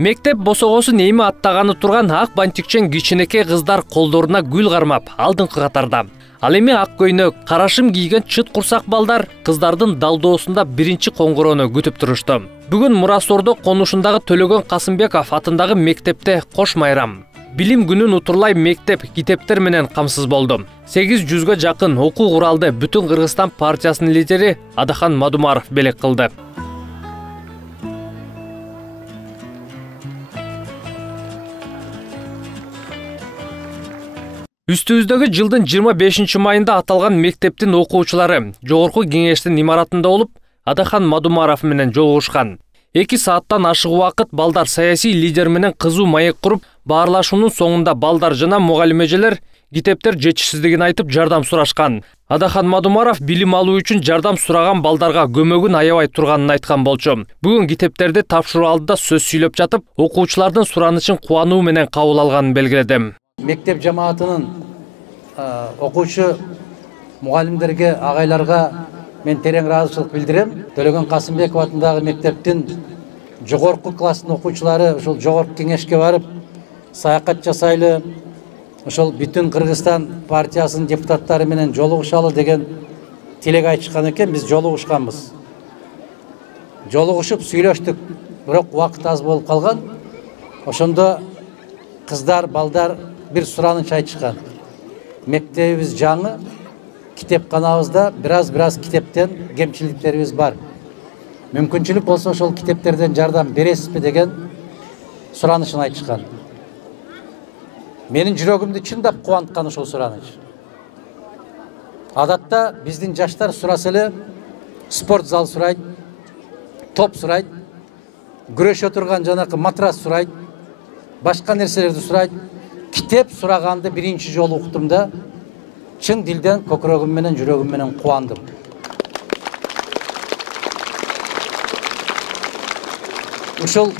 Мектеп босогосун эми аттаганы турган ак бантикчен кичинекей кыздар колдоруна гүл кармап алдыңкы катарда. Ал эми ак көйнөк, карашым кийген чыт курсак балдар кыздардын далдоосунда биринчи коңгуроону күтүп турушту. Бүгүн Мурасордо конушундагы Төлөгөн Касымбеков атындагы мектепте кош майрам. Билим күнүн утурлай мектеп китептер менен камсыз болду. 800га жакын окуу куралды Бүтүн Кыргызстан партиясынын лидери Адахан Мадумаров белек кылды. Үстүбүздөгү жылдын 25 майында аталган мектептин окуучулары жогорку кеңештин имаратында болуп, Адахан Мадумаров менен жолугушкан. 2 сааттан ашык убакыт балдар саясий лидер менен кызуу маек куруп, баарлашуунун соңунда балдар жана мугалимежелер китептер жетишсиздигин айтып жардам сурашкан. Адахан Мадумаров билим алуу үчүн жардам сураган балдарга көмөгүн аябай турганын айткан болчу. Бүгүн китептерди тапшыруу алдында сөз сүйлөп жатып, окуучулардын суранычын кубануу менен кабыл алганын белгиледи. Мектеп жамаатынын окуучу мугалимдерге, агайларга мен терең ыраазычылык билдирем. Төлөгөн Касымбеков атындагы мектептин жогорку класстын окуучулары ошол жогорку кеңешке барып, саякат жасайлы, ошол Бүтүн Кыргызстан партиясынын депутаттары менен жолугушалы деген тилек айтышкан экен. Биз жолугушканбыз. Жолугушуп сүйлөштүк, бирок убакыт аз болуп калган. Ошондо кыздар, балдар bir сураныч айтышкан. Мектебибиз жаңы, китепканабызда бираз китептен кемчиликтерибиз бар. Мүмкүнчүлүк болсо ошол китептерден жардам бересизби деген суранычын айтышкан. Менин жүрөгүмдү чындап кубанткан ошол сураныч. Адатта биздин жаштар сураса эле спорт зал сурайт, топ сурайт, күрөшө турган жанакы матрас сурайт, башка нерселерди сурайт. Kitep suragandı birinci жолу уктум да, чын дилден көкүрөгүм менен жүрөгүм менен кубандым. Ушул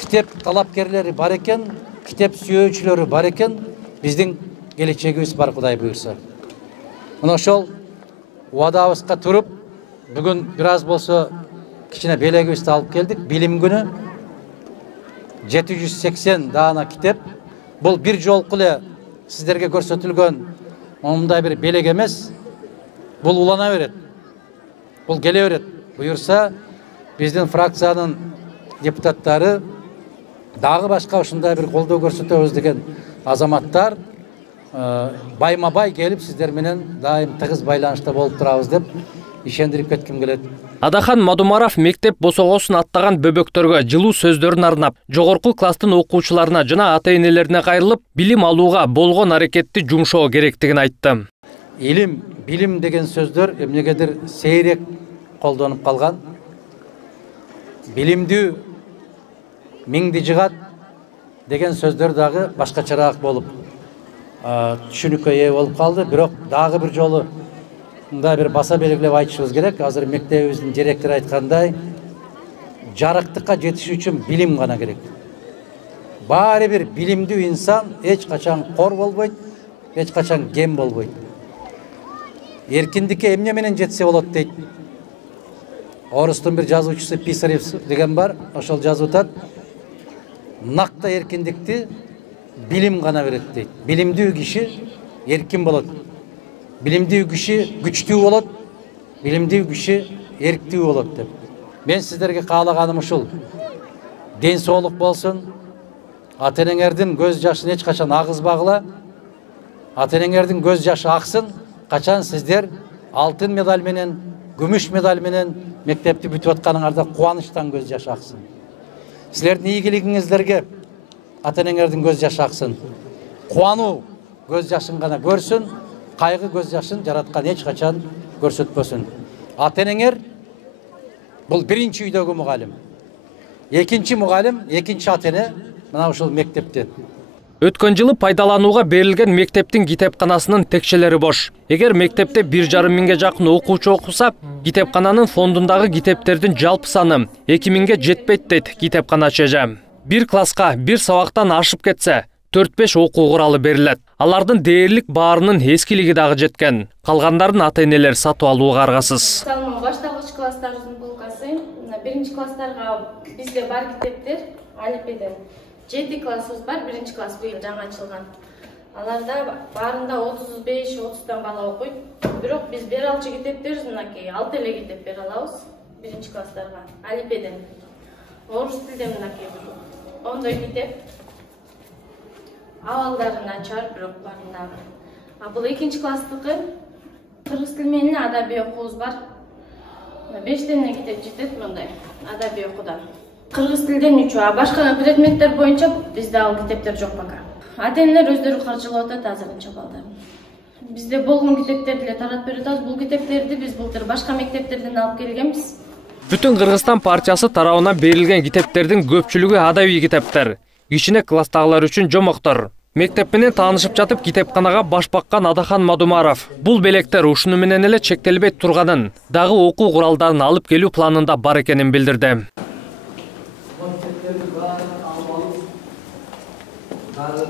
китеп талапкерлери бар экен, китеп сүйүүчүлөрү бар экен, биздин келечегибиз бар Кудай буйрса. Мына ошол убадабызга туруп, бүгүн бир аз болсо кичине белегибизди алып келдик. Билим күнү 780 даана китеп. Бұл bir жолку эле сиздерге көрсөтүлгөн мындай бир белек эмес. Бул улана берет. Бул келе берет. Буюрса, биздин фракциянын депутаттары дагы башка ушундай бир колдоо көрсөтөбүз деген азаматтар байма-бай келип сиздер менен дайым тыгыз байланышта болуп турабыз деп ишендирип кетким келет. Адахан Мадумаров мектеп босогосун аттаган бөбөктөргө жылуу сөздөрүн арнап, жогорку класстын окуучуларына жана ата-энелерине кайрылып, билим алууга болгон аракетти жумшоо керектигин айтты. Илим, билим деген сөздөр эмнегедир сейрек колдонуп калган. Билимдүү миңди жыгат деген сөздөр дагы башкачараак болуп түшүнүккө ээ болуп калды. Бирок дагы бир жолу мындай бир баса белгилеп айтышыбыз керек. Азыр мектебибиздин директори айткандай, жарыктыкка жетиш үчүн билим гана керек. Баары бир билимдүү инсан эч качан кор болбойт, эч качан кем болбойт. Эркиндикке эмне менен жетсе болот дейт. Орустун бир жазуучусу Писарев деген бар, ошол жазып атат. Накта эркиндикти билим гана берет дейт. Билимдүү киши эркин болот. Билимдүү киши күчтүү болот, билимдүү киши эрктүү болот деп. Мен сиздерге каалаганым ушул. Ден соолук болсун. Ата-энеңердин көз жашын эч качан агызбагыла. Ата-энеңердин көз жашы аксын. Качан сиздер алтын медаль менен, күмүш медаль менен мектепти бүтүп атканыңарда кубанычтан көз жашы аксын. Силердин ийгилигиңиздерге ата-энеңердин көз жашы аксын. Кубануу көз жашын гана көрсүн. Кайгы көз жашын жараткан эч качан көрсөтпөсүн. Ата-энеңер бул биринчи үйдөгү мугалим. Экинчи мугалим, экинчи ата-эне мына ушул мектепте. Өткөн жылы пайдаланууга берилген мектептин китепканасынын текшелери бош. Эгер мектепте 1,5 миңге жакын окуучу окуса, китепкананын фондундагы китептердин жалпы саны 2 миңге жетпейт дейт китепканачы эже. Bir класска, bir сабактан ашып кетсе, 4-5 окуу куралы берилет. Алардын дээрлик баарынын эскилиги дагы жеткен. Калгандарын ата-энелер сатып алууга аргасыз. Башталгыч класстардын булкасы, биринчи класстарга бизде бар китептер алифбеден. 7 классыбыз бар, биринчи класс быйыл жаңы ачылган. Аларда баарында 35-30 бала окуйт. Бирок биз бере алчу китептерибиз мынакей 6 эле китеп бере алабыз биринчи класстарга алифбеден. Орус тилде мынакей 10 китеп. Авалдары начар, бирок барындагы. Бул экинчи класстыкы. Кыргыз тили менен адабий окуубуз бар. 5 китеп жетет мындай адабий окуудан. Кыргыз тилден 3, башка предметтер боюнча бизде ал китептер жок пока. Ата-энелер өздөрү каржылап атат азырынча балдарын. Бизде болгон китептерди эле таратып берип атабыз. Бул китептерди биз былтыр башка мектептерден алып келгенбиз. Бүтүн Кыргызстан партиясы тарабынан берилген китептердин көпчүлүгү адабий китептер. Кичине класстагылар үчүн жомоктор. Мектеп менен таанышып жатып китепканага баш баккан Адахан Мадумаров бул белектер ушуну менен эле чектелбей турганын, дагы окуу куралдарын алып келүү планында бар экенин билдирди.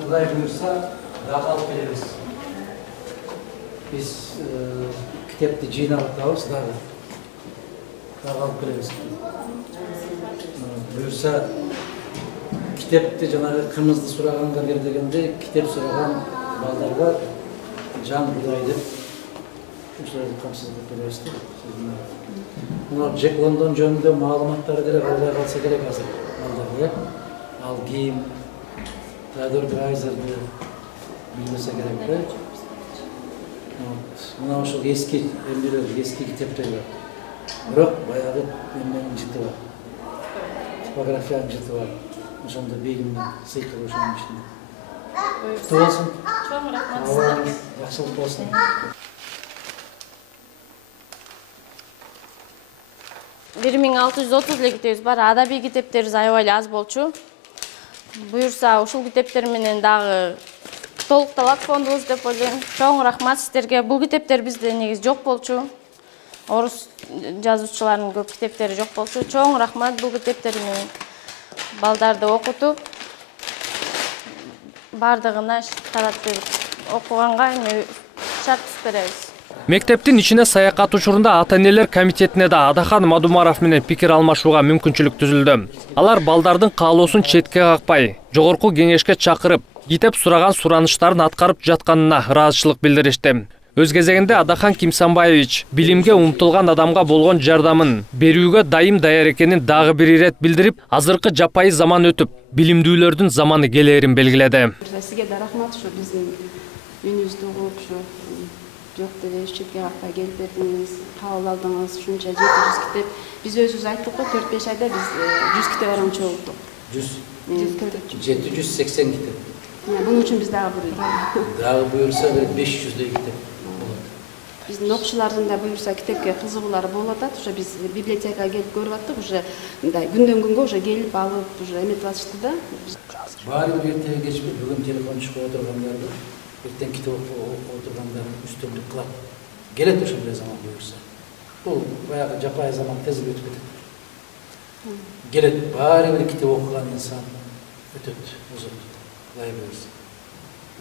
Кудай буюрса, дагы алып келебиз. Биз китепти жыйнап атабыз, дагы алып келебиз. Буюрса, китепти жанагы кырмызды сураганга бер дегенде, китеп сураган балдарга жан Кудай деп ушуларды камсыздап беребиз. Мына Джек Лондон жөнүндө маалыматтар деле калбай калса керек азыр балдарга. Ал кийим Теодор Драйзерді білмесе керек бе? Мына ошол эски эмнелер, эски китептер бар. Бирок баягы эмненин жыты бар. Типографиянын жыты бар. Ошондо бейимдин сыйкыры ошонун ичинде. Куттуу болсун. Чоң рахмат сиздарга. Жакшылык болсун. 1630 эле китебиз бар. Адабий китептерибиз аябай эле аз болчу. Буюрса, ушул китептер менен дагы толукталат фондубуз деп ойлойм. Чоң рахмат сиздерге. Бул китептер бизде негизи жок болчу. Орус жазуучуларынын көп китептери жок болчу. Чоң рахмат бул китептер менен балдарды окутуп, бардыгына таратып окуганга эми шарт түзүп беребиз. Мектептин ичине саякат учурунда ата-энелер комитетине да Адахан Мадумаров менен пикир алмашууга мүмкүнчүлүк түзүлдү. Алар балдардын каалоосун четке какпай, жогорку кеңешке чакырып, китеп сураган сураныштарын аткарып жатканына ыраазычылык билдиришти. Өз кезегинде Адахан Кимсанбаевич билимге умтулган адамга болгон жардамын берүүгө дайым даяр экенин дагы бир ирет билдирип, азыркы жапайы заман өтүп, билимдүүлөрдүн заманы келээрин белгиледи. Сизге да рахмат, ушу биздин үйүбүздү угуп, ушу жок деле четке какпай келип бердиңиз, кабыл алдыңыз, ушунча 700 китеп. Биз өзүбүз айттык го, 4-5 айда биз 100 китеп арамчы болдук. 780 китеп. Bunun için biz daha buyursa 500'de kитеп болот. Биздин окуучулардын да буюрса китепке кызыгуулары болуп атат. Уже биз библиотекага келип көрүп аттык, уже мындай күндөн күнгө уже келип алып, уже эметип атышты да. Баары бир эртеге кечпей бүгүн телефон чыгып отургандарды, эртең китеп окуп отургандарды үстөмдүк кылат. Келет ошондой заман буюрса. Бул баягы жапайы заман тез өтүп кетет. Келет баары бир китеп окуган инсан өтөт, узат. Кудай буюрса.